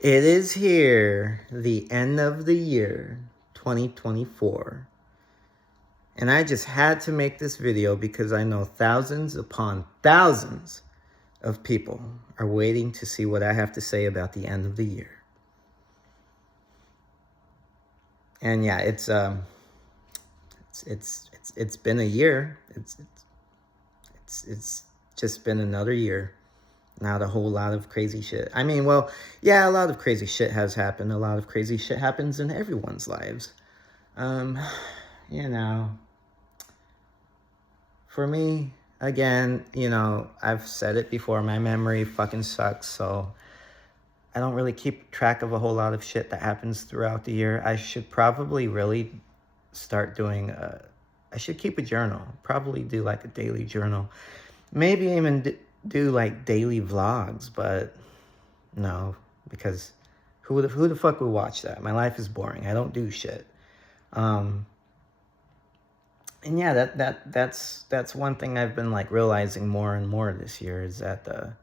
It is here, the end of the year, 2024. And I just had to make this video because I know thousands upon thousands of people are waiting to see what I have to say about the end of the year. And yeah, it's been a year. It's just been another year. Not a whole lot of crazy shit. I mean, well, yeah, a lot of crazy shit has happened. A lot of crazy shit happens in everyone's lives. Um, you know, for me, again, I've said it before, my memory fucking sucks, so I don't really keep track of a whole lot of shit that happens throughout the year. I should probably really start doing, I should keep a journal, probably do like a daily journal. Maybe even do like daily vlogs, but no, because who the fuck would watch that? My life is boring. I don't do shit. Um, and yeah, that's one thing I've been like realizing more and more this year is that the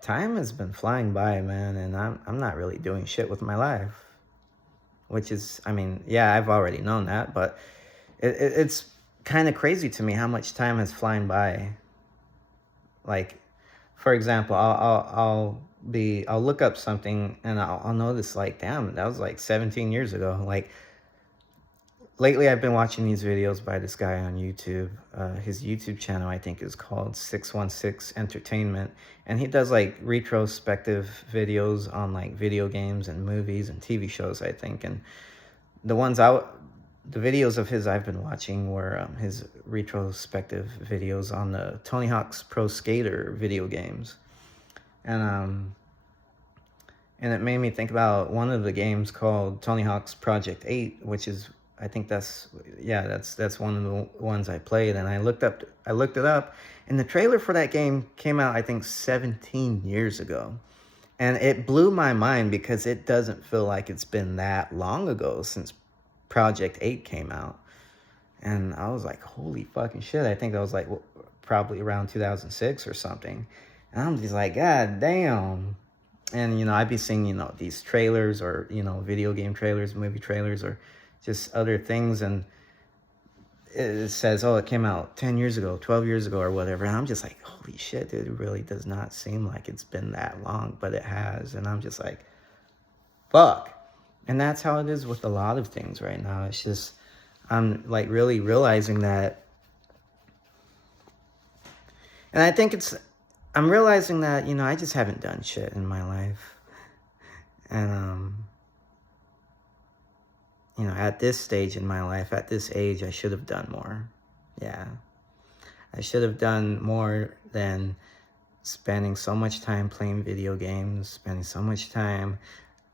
time has been flying by, man, and I'm not really doing shit with my life, which is, I mean, yeah, I've already known that, but it's kind of crazy to me how much time has flown by. Like, for example, I'll look up something and I'll notice like, damn, that was like 17 years ago. Like, lately I've been watching these videos by this guy on YouTube. His YouTube channel, I think, is called 616 Entertainment, and he does like retrospective videos on like video games and movies and TV shows, I think. And the ones the videos of his I've been watching were his retrospective videos on the Tony Hawk's Pro Skater video games, and and it made me think about one of the games called Tony Hawk's Project 8, which is, I think that's one of the ones I played. And I looked it up, and the trailer for that game came out, I think, 17 years ago. And it blew my mind because it doesn't feel like it's been that long ago since Project 8 came out. And I was like, holy fucking shit. I think that was like probably around 2006 or something. And I'm just like, God damn. And, I'd be seeing, these trailers or, video game trailers, movie trailers, or just other things. And it says, oh, it came out 10 years ago, 12 years ago, or whatever. And I'm just like, holy shit, dude, it really does not seem like it's been that long, but it has. And I'm just like, fuck. And that's how it is with a lot of things right now. It's just, I'm like really realizing that. And I think I'm realizing that, I just haven't done shit in my life. And, at this stage in my life, at this age, I should have done more. Yeah. I should have done more than spending so much time playing video games, spending so much time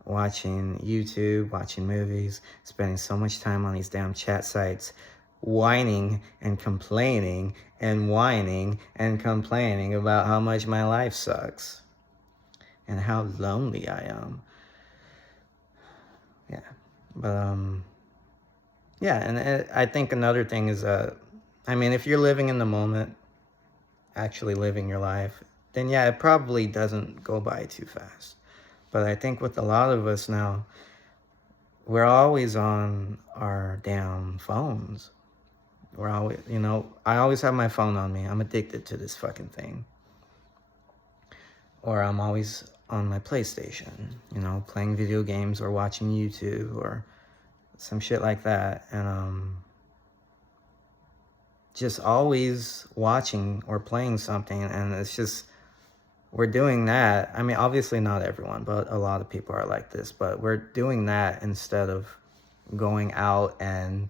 watching YouTube, watching movies, spending so much time on these damn chat sites, whining and complaining and whining and complaining about how much my life sucks and how lonely I am. Yeah. But, yeah, and I think another thing is, I mean, if you're living in the moment, actually living your life, then yeah, it probably doesn't go by too fast. But I think with a lot of us now, we're always on our damn phones. We're always, I always have my phone on me. I'm addicted to this fucking thing. Or I'm always on my PlayStation, playing video games or watching YouTube or some shit like that. And just always watching or playing something. And it's just, we're doing that. I mean, obviously not everyone, but a lot of people are like this. But we're doing that instead of going out and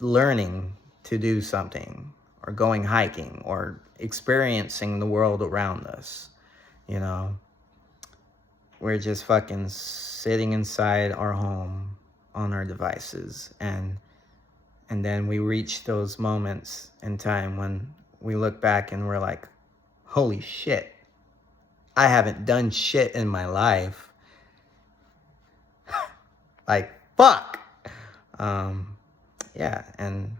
learning to do something or going hiking or experiencing the world around us. We're just fucking sitting inside our home on our devices, and then we reach those moments in time when we look back and we're like, holy shit, I haven't done shit in my life. Like, fuck. Yeah, and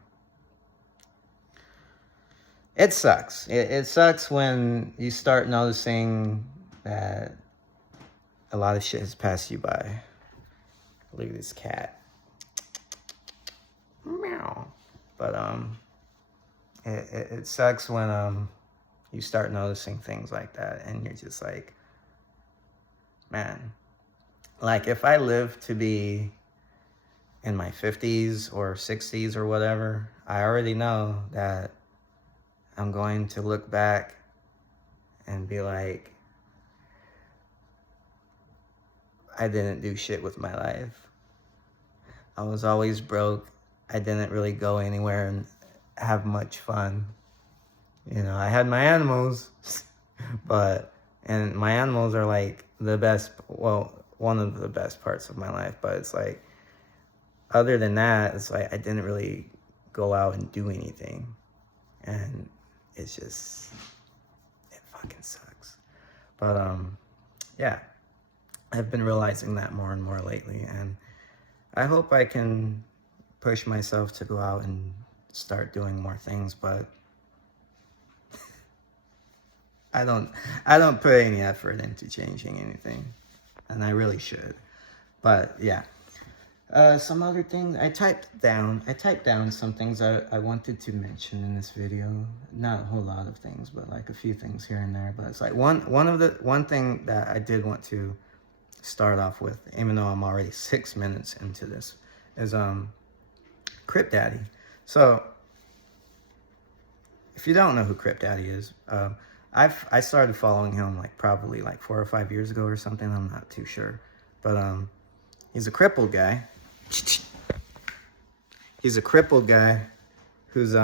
it sucks. It sucks when you start noticing that a lot of shit has passed you by. Look at this cat. Meow. But it sucks when you start noticing things like that, and you're just like, man, like if I live to be in my 50s or 60s or whatever, I already know that I'm going to look back and be like, I didn't do shit with my life. I was always broke. I didn't really go anywhere and have much fun. You know, I had my animals, and my animals are like the best, well, one of the best parts of my life, but it's like, other than that, it's like I didn't really go out and do anything. And it's just, it fucking sucks. But yeah, I've been realizing that more and more lately, and I hope I can push myself to go out and start doing more things, but I don't put any effort into changing anything, and I really should. But yeah, some other things I typed down some things I wanted to mention in this video. Not a whole lot of things, but like a few things here and there. But it's like one thing that I did want to start off with, even though I'm already 6 minutes into this, is Crip Daddy. So if you don't know who Crip Daddy is, I started following him like probably like 4 or 5 years ago or something. I'm not too sure, but he's a crippled guy. He's a crippled guy who's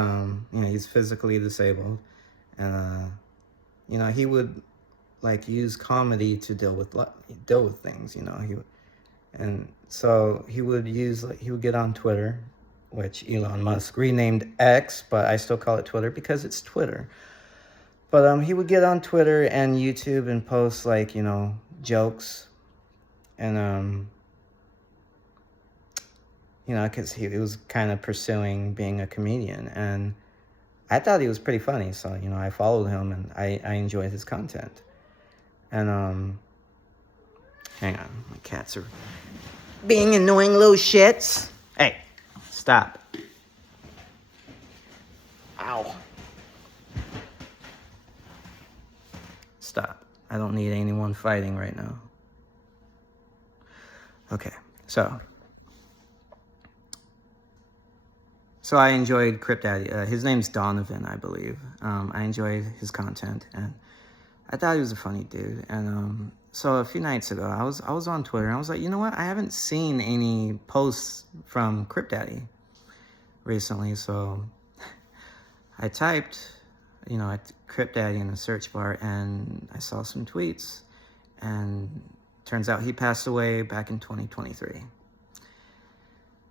he's physically disabled, and he would like use comedy to deal with things. And so he would get on Twitter, which Elon Musk renamed X, but I still call it Twitter because it's Twitter. But he would get on Twitter and YouTube and post like, jokes, and because he was kind of pursuing being a comedian, and I thought he was pretty funny, so I followed him, and I enjoyed his content. And hang on, my cats are being annoying little shits. Hey, stop. Ow. Stop. I don't need anyone fighting right now. Okay, so I enjoyed Crip Daddy. His name's Donovan, I believe. I enjoyed his content, and I thought he was a funny dude. And so a few nights ago, I was on Twitter, and I was like, you know what? I haven't seen any posts from Crip Daddy recently, so I typed, Crip Daddy in the search bar, and I saw some tweets, and turns out he passed away back in 2023.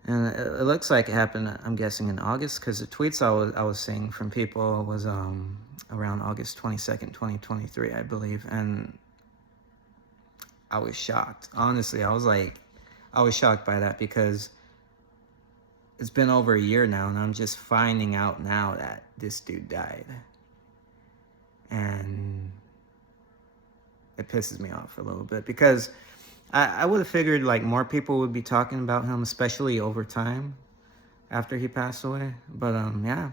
And it looks like it happened, I'm guessing, in August, because the tweets I was seeing from people was around August 22nd, 2023, I believe. And I was shocked. Honestly, I was shocked by that, because it's been over a year now, and I'm just finding out now that this dude died. And it pisses me off a little bit, because I would have figured like more people would be talking about him, especially over time after he passed away. But yeah,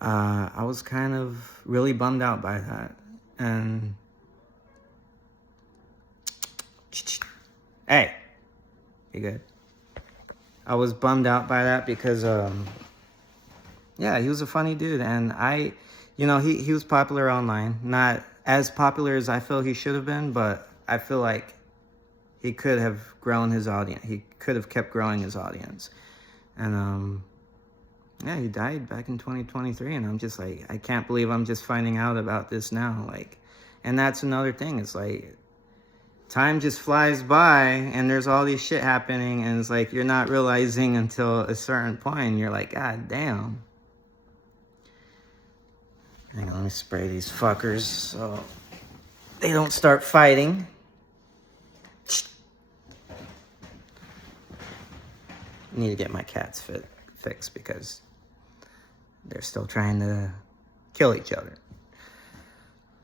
I was kind of really bummed out by that. And hey, you good? I was bummed out by that because yeah, he was a funny dude, and he was popular online, not as popular as I feel he should have been, but I feel like he could have grown his audience. He could have kept growing his audience. And yeah, he died back in 2023, and I'm just like, I can't believe I'm just finding out about this now. Like, and that's another thing. It's like, time just flies by, and there's all these shit happening, and it's like, you're not realizing until a certain point, and you're like, God damn. Hang on, let me spray these fuckers so they don't start fighting. I need to get my cats fixed because they're still trying to kill each other.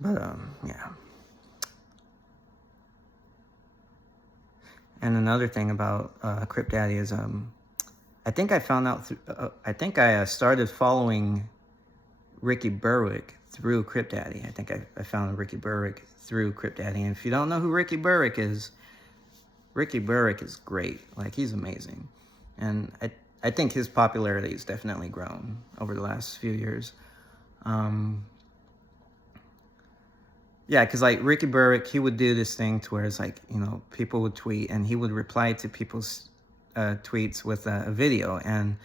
But yeah. And another thing about Crip Daddy is, I think I found out, I think I started following Ricky Berwick through Crip Daddy. I think I found Ricky Berwick through Crip Daddy. And if you don't know who Ricky Berwick is great. Like, he's amazing. And I think his popularity has definitely grown over the last few years. Yeah, because like Ricky Berwick, he would do this thing to where it's like, you know, people would tweet and he would reply to people's tweets with a video. And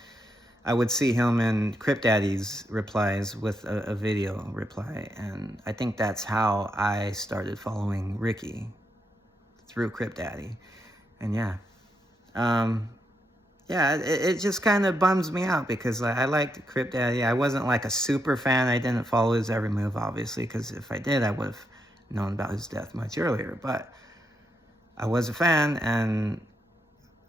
I would see him in Crip Daddy's replies with a video reply. And I think that's how I started following Ricky, through Crip Daddy. And yeah. Yeah, it just kind of bums me out because I liked Crip Daddy. I wasn't like a super fan. I didn't follow his every move, obviously, because if I did, I would have known about his death much earlier. But I was a fan, and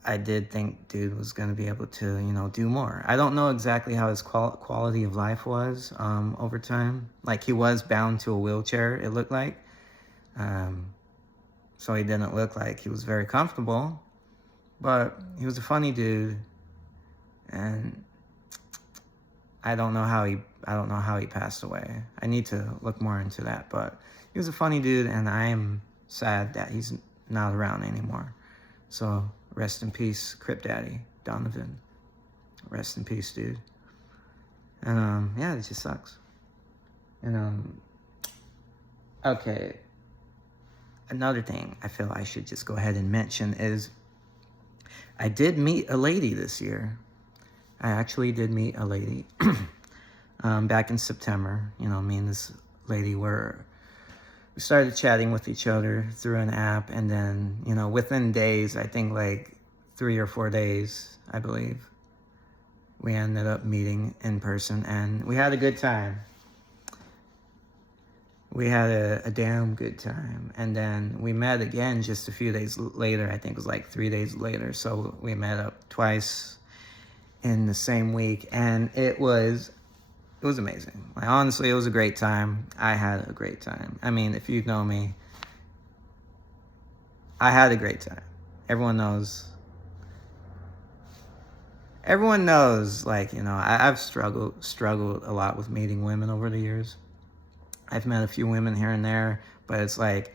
I did think dude was going to be able to, you know, do more. I don't know exactly how his quality of life was over time. Like, he was bound to a wheelchair, it looked like. So he didn't look like he was very comfortable. But he was a funny dude, and I don't know how he passed away. I need to look more into that, but he was a funny dude, and I am sad that he's not around anymore. So rest in peace, Crip Daddy Donovan. Rest in peace, dude. And yeah, it just sucks. And okay. Another thing I feel I should just go ahead and mention is I did meet a lady this year. I actually did meet a lady back in September. You know, me and this lady we started chatting with each other through an app, and then, you know, within days, I think like 3 or 4 days, I believe, we ended up meeting in person, and we had a good time. We had a damn good time. And then we met again just a few days later. I think it was like 3 days later. So we met up twice in the same week. And it was amazing. Like, honestly, it was a great time. I had a great time. I mean, if you know me, I had a great time. Everyone knows. Like, you know, I've struggled a lot with meeting women over the years. I've met a few women here and there, but it's like,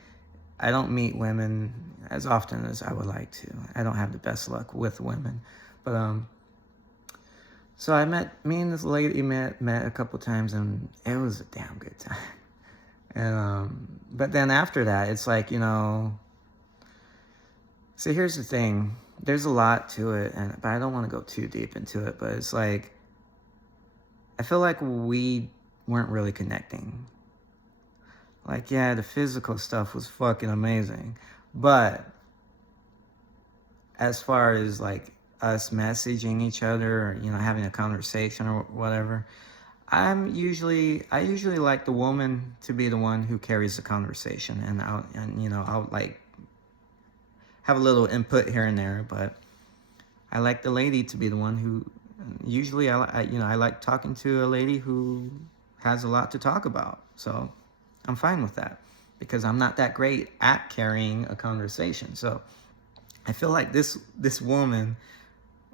I don't meet women as often as I would like to. I don't have the best luck with women. But, so me and this lady met a couple times, and it was a damn good time. And, but then after that, it's like, you know, see, here's the thing. There's a lot to it, but I don't want to go too deep into it, but it's like, I feel like we weren't really connecting. Like, yeah, the physical stuff was fucking amazing. But as far as like us messaging each other, or, you know, having a conversation or whatever, I usually like the woman to be the one who carries the conversation, and you know, I'll like have a little input here and there, but I like the lady to be the one who, usually I like talking to a lady who has a lot to talk about. So I'm fine with that, because I'm not that great at carrying a conversation. So I feel like this woman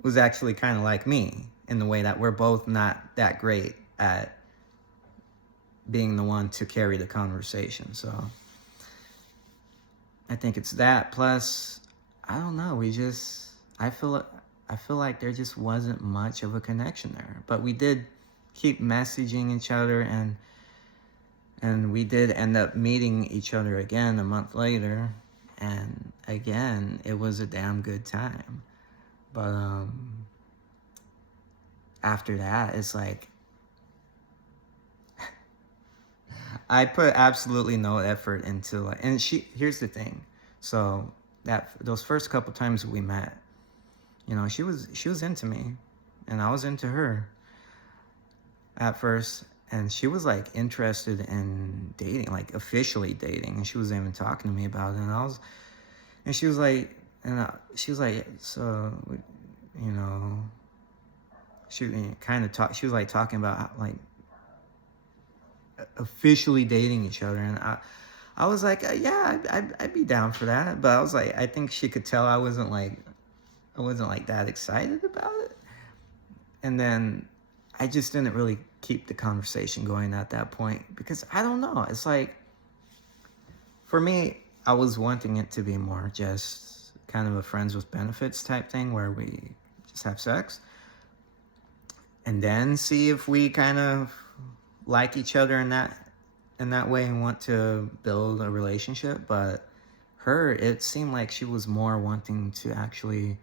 was actually kind of like me in the way that we're both not that great at being the one to carry the conversation. So I think it's that. Plus, I don't know. I feel like there just wasn't much of a connection there. But we did keep messaging each other, and we did end up meeting each other again a month later. And again, it was a damn good time. But after that, it's like, I put absolutely no effort into like, and here's the thing. So those first couple times we met, you know, she was into me, and I was into her at first. And she was like interested in dating, like officially dating. And she was even talking to me about it. And she was like, so, you know, she was like talking about like officially dating each other. And I was like, yeah, I'd be down for that. But I was like, I think she could tell I wasn't like that excited about it. And then I just didn't really keep the conversation going at that point because I don't know. It's like, for me, I was wanting it to be more just kind of a friends with benefits type thing where we just have sex and then see if we kind of like each other in that way and want to build a relationship. But her, it seemed like she was more wanting to actually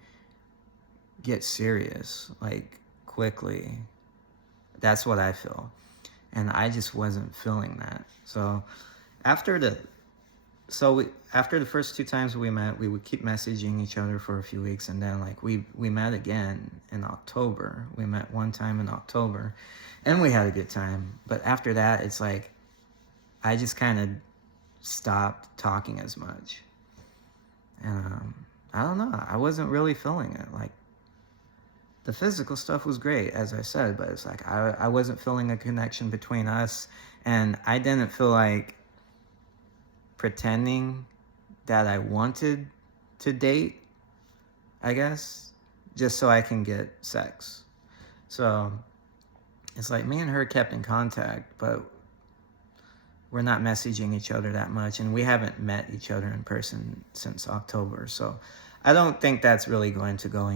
get serious, like, quickly. That's what I feel. And I just wasn't feeling that. So after the after the first 2 times we met, we would keep messaging each other for a few weeks, and then like we met again in October. We met one time in October, and we had a good time. But after that, it's like I just kind of stopped talking as much, and I don't know. I wasn't really feeling it. Like, the physical stuff was great, as I said, but it's like I wasn't feeling a connection between us, and I didn't feel like pretending that I wanted to date, I guess, just so I can get sex. So it's like me and her kept in contact, but we're not messaging each other that much, and we haven't met each other in person since October. So I don't think that's really going to go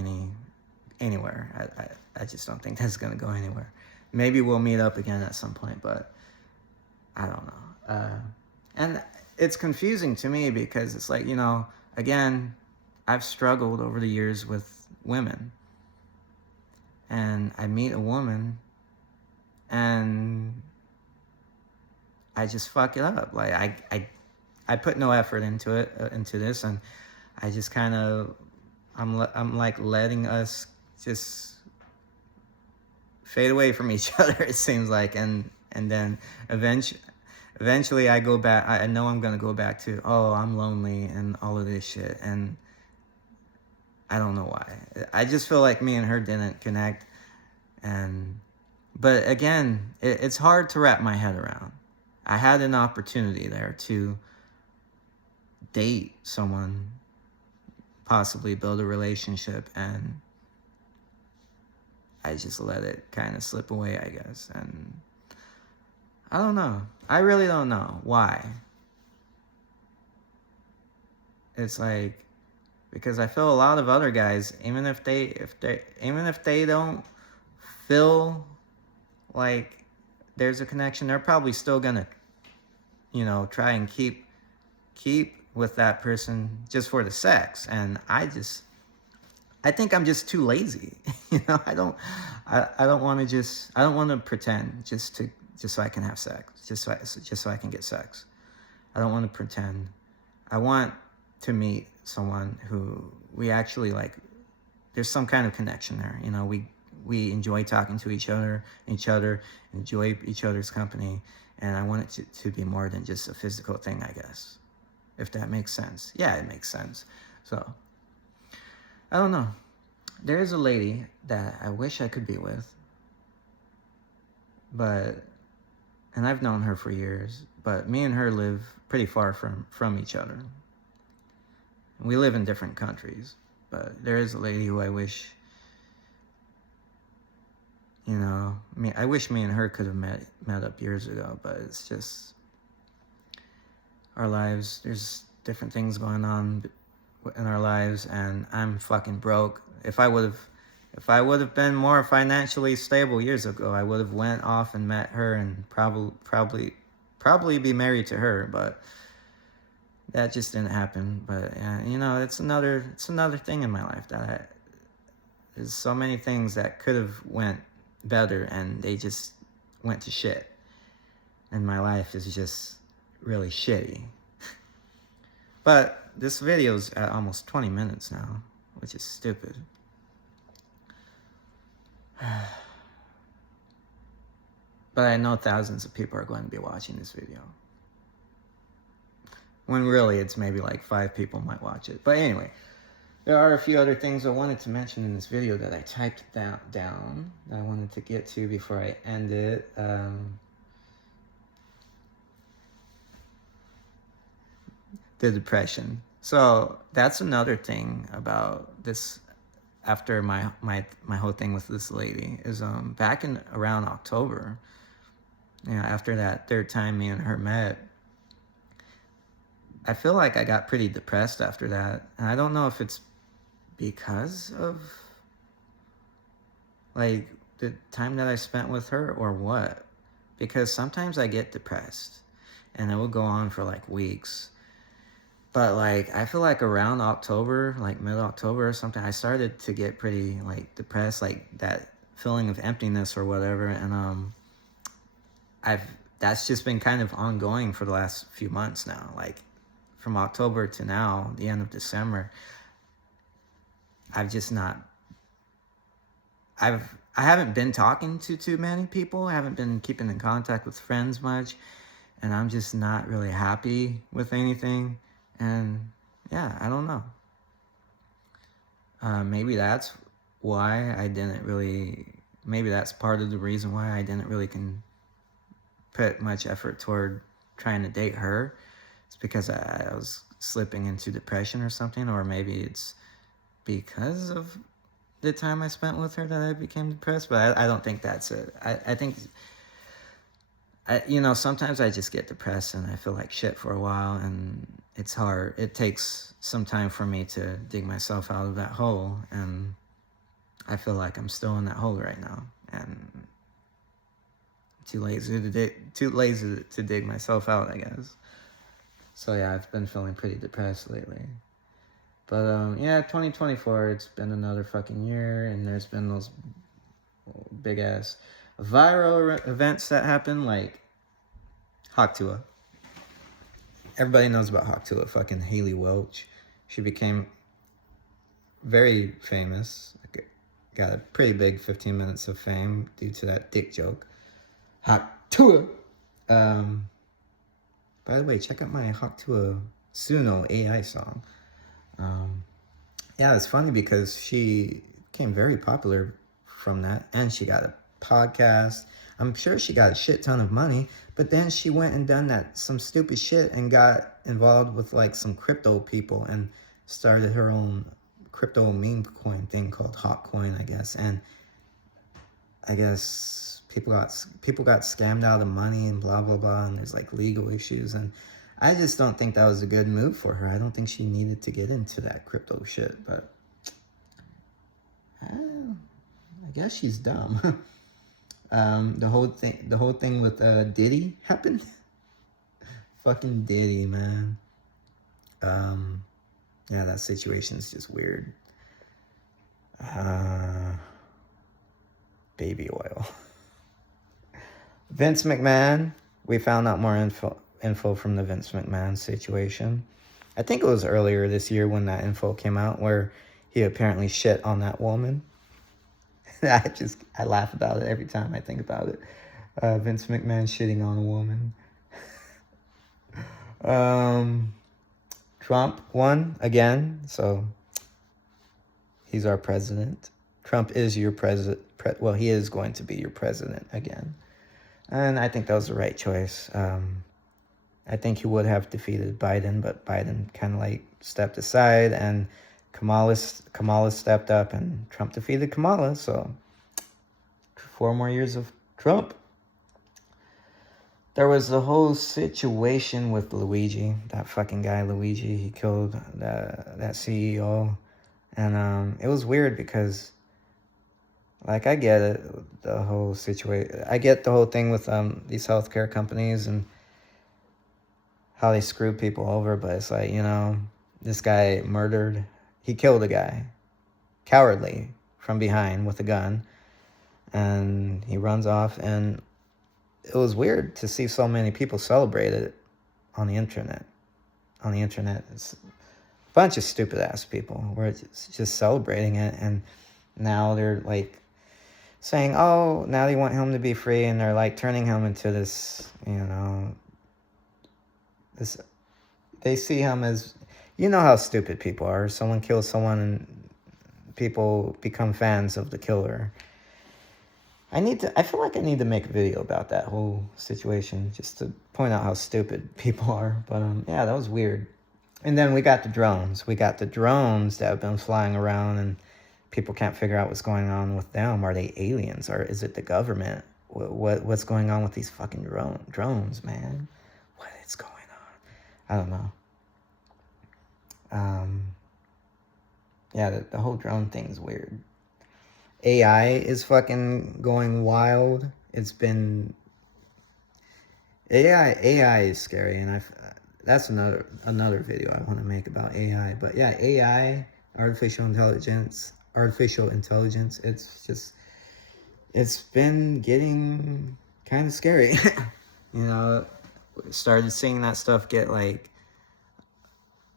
anywhere. I just don't think that's going to go anywhere. Maybe we'll meet up again at some point, but I don't know. And it's confusing to me because it's like, again, I've struggled over the years with women. And I meet a woman and I just fuck it up. Like, I put no effort into it, into this, and I just kind of, I'm like letting us just fade away from each other, it seems like, and then eventually I go back. I know I'm gonna go back to, oh, I'm lonely and all of this shit, and I don't know why. I just feel like me and her didn't connect, but again, it's hard to wrap my head around. I had an opportunity there to date someone, possibly build a relationship, and I just let it kind of slip away, I guess. And I don't know. I really don't know why. It's like, because I feel a lot of other guys, even if they don't feel like there's a connection, they're probably still gonna, try and keep with that person just for the sex. And I think I'm just too lazy. I don't want to pretend just so I can have sex, just so I can get sex. I don't want to pretend. I want to meet someone who we actually like. There's some kind of connection there. We enjoy talking to each other, enjoy each other's company, and I want it to be more than just a physical thing, I guess. If that makes sense. Yeah, it makes sense. So, I don't know. There is a lady that I wish I could be with, and I've known her for years, but me and her live pretty far from each other. We live in different countries, but there is a lady who I wish, I wish me and her could have met up years ago, but it's just our lives. There's different things going on in our lives, and I'm fucking broke. If I would have been more financially stable years ago, I would have went off and met her and probably be married to her, but that just didn't happen. But it's another thing in my life that there's so many things that could have went better, and they just went to shit. And my life is just really shitty. But this video's at almost 20 minutes now, which is stupid. But I know thousands of people are going to be watching this video. When really it's maybe like 5 people might watch it. But anyway, there are a few other things I wanted to mention in this video that I typed down that I wanted to get to before I end it. the depression. So that's another thing about this. After my whole thing with this lady is back in around October. After that third time me and her met, I feel like I got pretty depressed after that, and I don't know if it's because of like the time that I spent with her or what. Because sometimes I get depressed, and it will go on for like weeks. But like I feel like around October, like mid-October or something, I started to get pretty like depressed, like that feeling of emptiness or whatever. And I've that's just been kind of ongoing for the last few months now. Like from October to now, the end of December, I've just not I haven't been talking to too many people. I haven't been keeping in contact with friends much, and I'm just not really happy with anything. And yeah, I don't know. Maybe that's why I didn't really. Maybe that's part of the reason why I didn't really put much effort toward trying to date her. It's because I was slipping into depression or something, or maybe it's because of the time I spent with her that I became depressed. But I don't think that's it. I think, sometimes I just get depressed and I feel like shit for a while, and it's hard. It takes some time for me to dig myself out of that hole, and I feel like I'm still in that hole right now, and too lazy to dig myself out, I guess. So yeah, I've been feeling pretty depressed lately. But 2024, it's been another fucking year, and there's been those big ass viral events that happen, like Hawk Tuah. Everybody knows about Hawk Tuah, fucking Haley Welch. She became very famous, got a pretty big 15 minutes of fame due to that dick joke. Hawk Tuah. By the way, check out my Hawk Tuah Suno AI song. It's funny because she became very popular from that, and she got a podcast. I'm sure she got a shit ton of money, but then she went and done some stupid shit and got involved with like some crypto people and started her own crypto meme coin thing called Hawkcoin, I guess. And I guess people got scammed out of money and blah blah blah, and there's like legal issues, and I just don't think that was a good move for her. I don't think she needed to get into that crypto shit, but I guess she's dumb. The whole thing with Diddy happened. Fucking Diddy, man. That situation's just weird. Baby oil. Vince McMahon. We found out more info from the Vince McMahon situation. I think it was earlier this year when that info came out, where he apparently shit on that woman. I laugh about it every time I think about it. Vince McMahon shitting on a woman. Trump won again, so he's our president. Trump is your president. Well, he is going to be your president again. And I think that was the right choice. I think he would have defeated Biden, but Biden kind of like stepped aside, and Kamala stepped up, and Trump defeated Kamala. So 4 more years of Trump. There was the whole situation with Luigi, that fucking guy Luigi. He killed that CEO, and it was weird because, like, I get it, the whole situation. I get the whole thing with these healthcare companies and how they screw people over, but it's like, this guy he killed a guy, cowardly, from behind with a gun, and he runs off, and it was weird to see so many people celebrate it on the internet. It's a bunch of stupid ass people where it's just celebrating it, and now they're like saying, oh, now they want him to be free, and they're like turning him into this, they see him as, how stupid people are. Someone kills someone and people become fans of the killer. I feel like I need to make a video about that whole situation, just to point out how stupid people are. But that was weird. And then we got the drones. We got the drones that have been flying around, and people can't figure out what's going on with them. Are they aliens, or is it the government? What's going on with these fucking drones, man? What is going on? I don't know. Yeah, the whole drone thing's weird. AI is fucking going wild. It's been AI is scary, and that's another video I want to make about AI. But yeah, AI, artificial intelligence. It's been getting kind of scary. You know, started seeing that stuff get like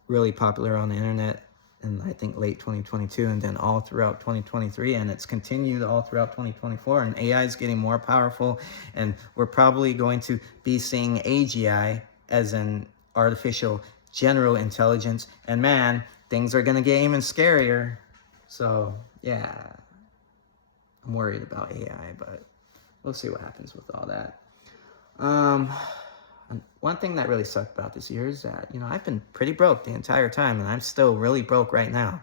really popular on the internet in I think late 2022, and then all throughout 2023, and it's continued all throughout 2024, and AI is getting more powerful, and we're probably going to be seeing AGI, as in artificial general intelligence, and man, things are gonna get even scarier. So yeah, I'm worried about AI, but we'll see what happens with all that. One thing that really sucked about this year is that, I've been pretty broke the entire time, and I'm still really broke right now.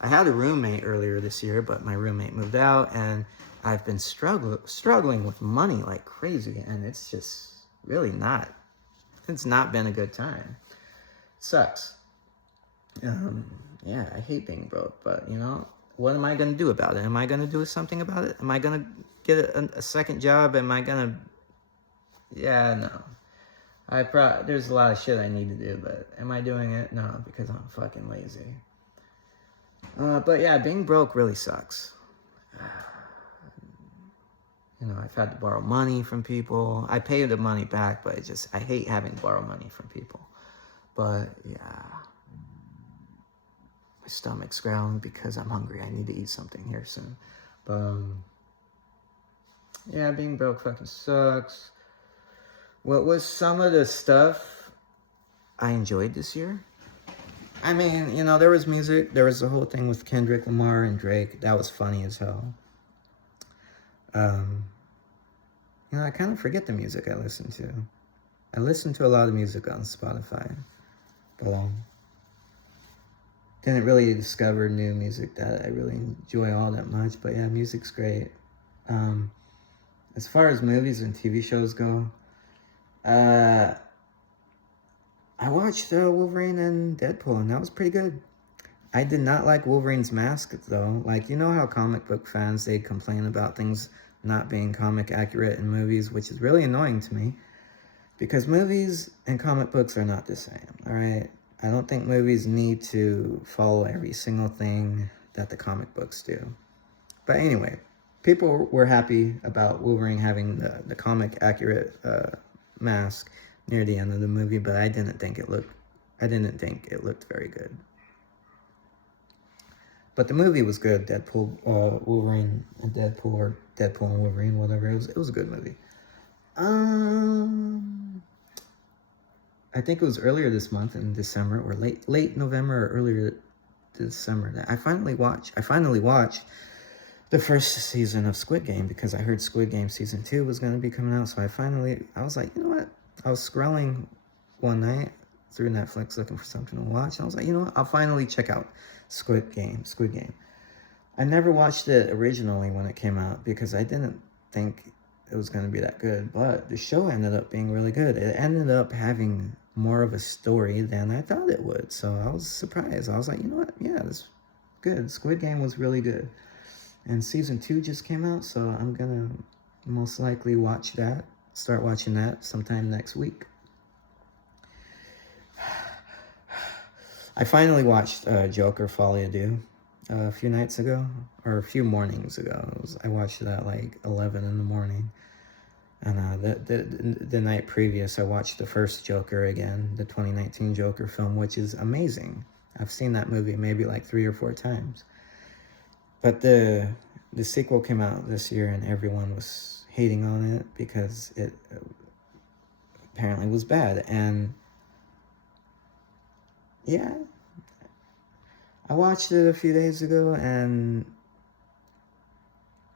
I had a roommate earlier this year, but my roommate moved out, and I've been struggling with money like crazy, and it's just really it's not been a good time. It sucks. Yeah, I hate being broke, but, what am I going to do about it? Am I going to do something about it? Am I going to get a second job? Am I going to... Yeah, no. There's a lot of shit I need to do, but am I doing it? No, because I'm fucking lazy. But yeah, being broke really sucks. I've had to borrow money from people. I pay the money back, but I hate having to borrow money from people. But yeah, my stomach's growling because I'm hungry. I need to eat something here soon. But yeah, being broke fucking sucks. What was some of the stuff I enjoyed this year? I mean, there was music. There was the whole thing with Kendrick Lamar and Drake. That was funny as hell. I kind of forget the music I listen to. I listen to a lot of music on Spotify, but didn't really discover new music that I really enjoy all that much. But yeah, music's great. As far as movies and TV shows go, I watched Wolverine and Deadpool, and that was pretty good. I did not like Wolverine's mask, though. Like, how comic book fans, they complain about things not being comic accurate in movies, which is really annoying to me, because movies and comic books are not the same, all right? I don't think movies need to follow every single thing that the comic books do. But anyway, people were happy about Wolverine having the comic accurate mask near the end of the movie, but I didn't think it looked very good. But the movie was good. Wolverine and Deadpool, or Deadpool and Wolverine, whatever. It was a good movie. I think it was earlier this month in December, or late November, or earlier December, that I finally watched the first season of Squid Game, because I heard Squid Game season 2 was going to be coming out. So I was like, you know what? I was scrolling one night through Netflix looking for something to watch. And I was like, you know what? I'll finally check out Squid Game. I never watched it originally when it came out because I didn't think it was going to be that good. But the show ended up being really good. It ended up having more of a story than I thought it would. So I was surprised. I was like, you know what? Yeah, this is good. Squid Game was really good. And season 2 just came out, so I'm going to most likely start watching that sometime next week. I finally watched Joker Folie à Deux a few nights ago, or a few mornings ago. I watched it at like 11 in the morning. And the night previous, I watched the first Joker again, the 2019 Joker film, which is amazing. I've seen that movie maybe like 3 or 4 times. But the sequel came out this year, and everyone was hating on it because it apparently was bad. And yeah, I watched it a few days ago, and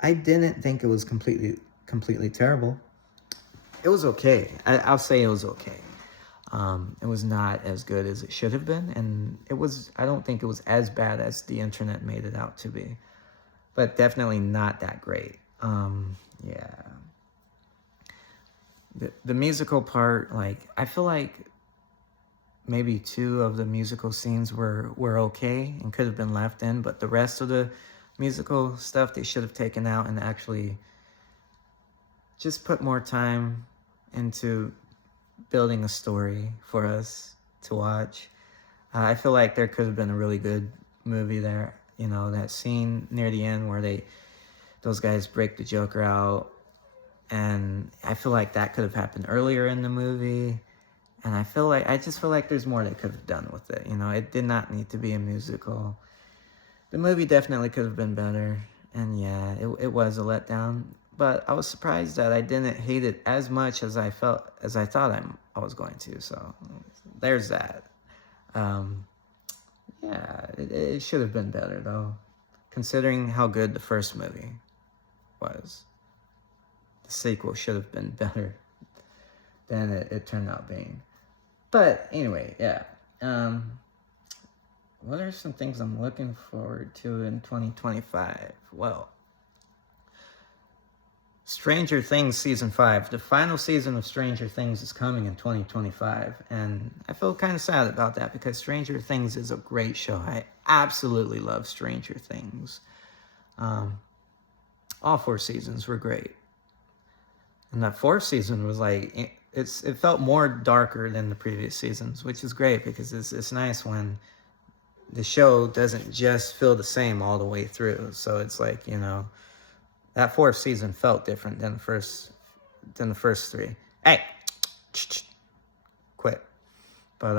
I didn't think it was completely terrible. It was okay. I'll say it was okay. It was not as good as it should have been, and I don't think it was as bad as the internet made it out to be, but definitely not that great. Yeah. The musical part, like, I feel like maybe 2 of the musical scenes were okay and could have been left in, but the rest of the musical stuff they should have taken out and actually just put more time into building a story for us to watch. I feel like there could have been a really good movie there. You know, that scene near the end where those guys break the Joker out, and I feel like that could have happened earlier in the movie. And I just feel like there's more they could have done with it. You know, it did not need to be a musical. The movie definitely could have been better, and yeah, it was a letdown. But I was surprised that I didn't hate it as much as I thought I was going to. So there's that. Yeah, it should have been better though, considering how good the first movie was. The sequel should have been better than it turned out being. But anyway, yeah. What are some things I'm looking forward to in 2025? Well, Stranger Things Season 5. The final season of Stranger Things is coming in 2025. And I feel kind of sad about that because Stranger Things is a great show. I absolutely love Stranger Things. All 4 seasons were great. And that 4th season was like, it felt more darker than the previous seasons, which is great because it's nice when the show doesn't just feel the same all the way through. So it's like, you know, that 4th season felt different than the first 3. Hey, quit. But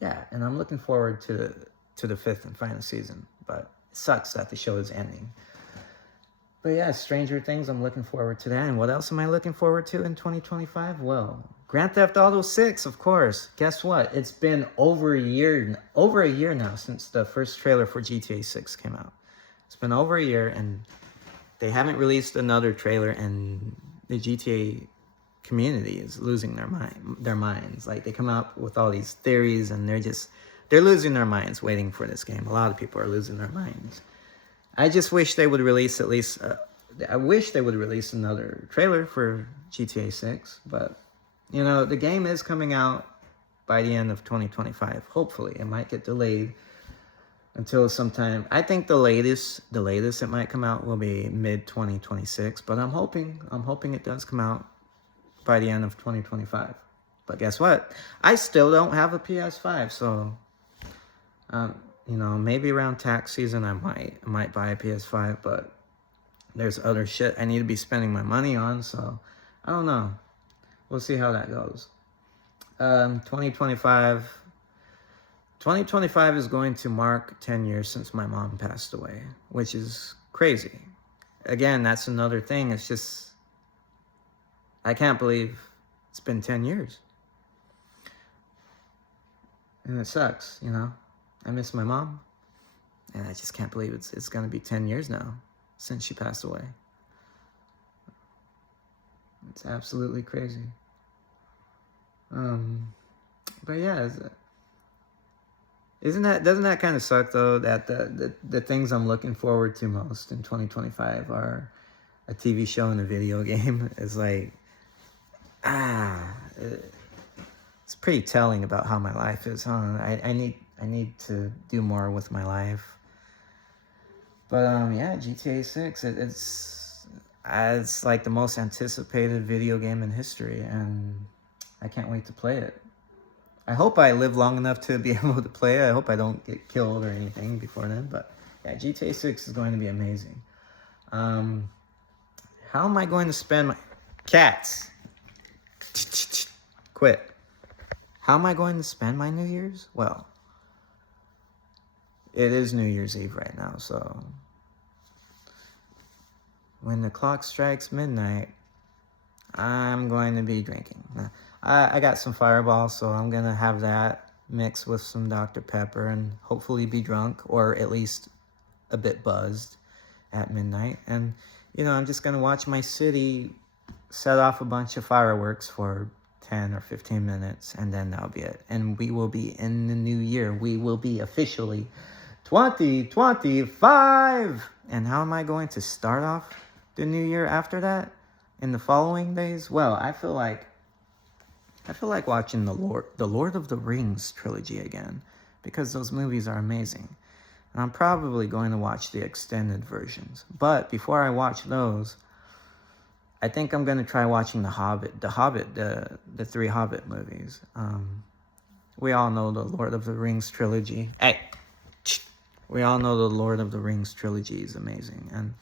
yeah, and I'm looking forward to the 5th and final season. But it sucks that the show is ending. But yeah, Stranger Things, I'm looking forward to that. And what else am I looking forward to in 2025? Well, Grand Theft Auto 6, of course. Guess what? It's been over a year now since the first trailer for GTA 6 came out. It's been over a year, and they haven't released another trailer, and the GTA community is losing their minds. Like, they come out with all these theories, and they're losing their minds waiting for this game. A lot of people are losing their minds. I just wish they would release I wish they would release another trailer for GTA 6, but, you know, the game is coming out by the end of 2025. Hopefully. It might get delayed until sometime. I think the latest it might come out will be mid-2026, but I'm hoping it does come out by the end of 2025. But guess what? I still don't have a PS5, so you know, maybe around tax season I might buy a PS5, but there's other shit I need to be spending my money on, so I don't know. We'll see how that goes. 2025 is going to mark 10 years since my mom passed away, which is crazy. Again, that's another thing. It's just, I can't believe it's been 10 years. And it sucks, you know. I miss my mom, and I just can't believe it's going to be 10 years now since she passed away. It's absolutely crazy. But yeah, doesn't that kind of suck though, that the things I'm looking forward to most in 2025 are a TV show and a video game? It's like, it's pretty telling about how my life is, huh? I need to do more with my life. But yeah, GTA 6, it's like the most anticipated video game in history, and I can't wait to play it. I hope I live long enough to be able to play it. I hope I don't get killed or anything before then. But yeah, GTA 6 is going to be amazing. How am I going to spend my... Cats! Quit. How am I going to spend my New Year's? Well, it is New Year's Eve right now, so when the clock strikes midnight, I'm going to be drinking. I got some Fireball, so I'm going to have that mixed with some Dr. Pepper and hopefully be drunk, or at least a bit buzzed at midnight. And, you know, I'm just going to watch my city set off a bunch of fireworks for 10 or 15 minutes, and then that'll be it. And we will be in the new year. We will be officially 2025. And how am I going to start off the new year after that? In the following days? Well, I feel like watching the Lord of the Rings trilogy again, because those movies are amazing. And I'm probably going to watch the extended versions. But before I watch those, I think I'm going to try watching The Hobbit, the three Hobbit movies. We all know the Lord of the Rings trilogy. Hey! We all know the Lord of the Rings trilogy is amazing. And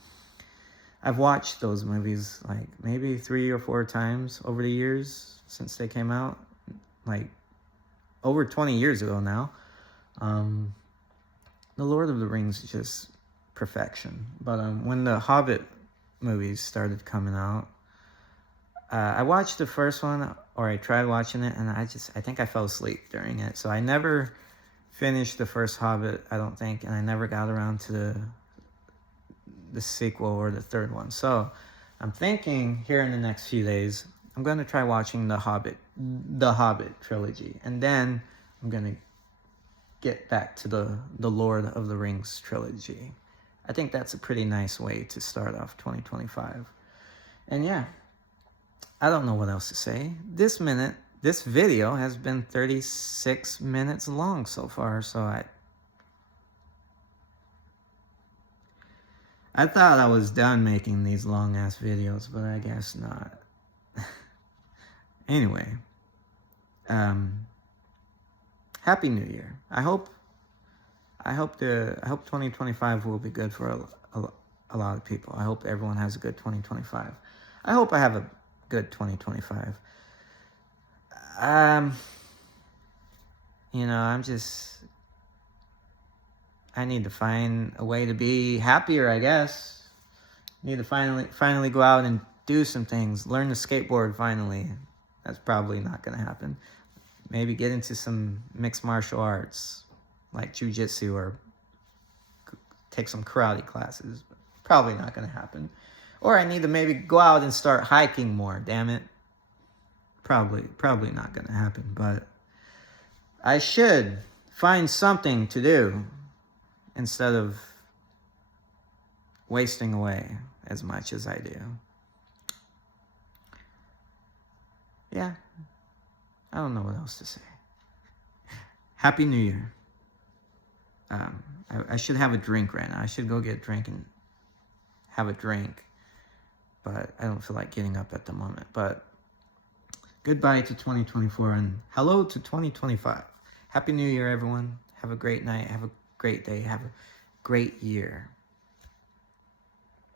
I've watched those movies like maybe 3 or 4 times over the years since they came out. Like over 20 years ago now. The Lord of the Rings is just perfection. But when the Hobbit movies started coming out, I watched the first one, or I tried watching it, and I think I fell asleep during it. So I never finished the first Hobbit, I don't think, and I never got around to the sequel or the third one. So I'm thinking here in the next few days, I'm going to try watching the Hobbit trilogy, and then I'm going to get back to the Lord of the Rings trilogy. I think that's a pretty nice way to start off 2025. And yeah, I don't know what else to say. This video has been 36 minutes long so far, so I thought I was done making these long ass videos, but I guess not. Anyway, Happy New Year. I hope 2025 will be good for a lot of people. I hope everyone has a good 2025. I hope I have a good 2025. I need to find a way to be happier, I guess. Need to finally go out and do some things. Learn to skateboard finally. That's probably not going to happen. Maybe get into some mixed martial arts, like jiu-jitsu, or take some karate classes. Probably not going to happen. Or I need to maybe go out and start hiking more, damn it. Probably not going to happen, but I should find something to do instead of wasting away as much as I do. Yeah, I don't know what else to say. Happy New Year. I should have a drink right now. I should go get a drink and have a drink, but I don't feel like getting up at the moment. But goodbye to 2024 and hello to 2025. Happy New Year, everyone. Have a great night. Have a great day. Have a great year.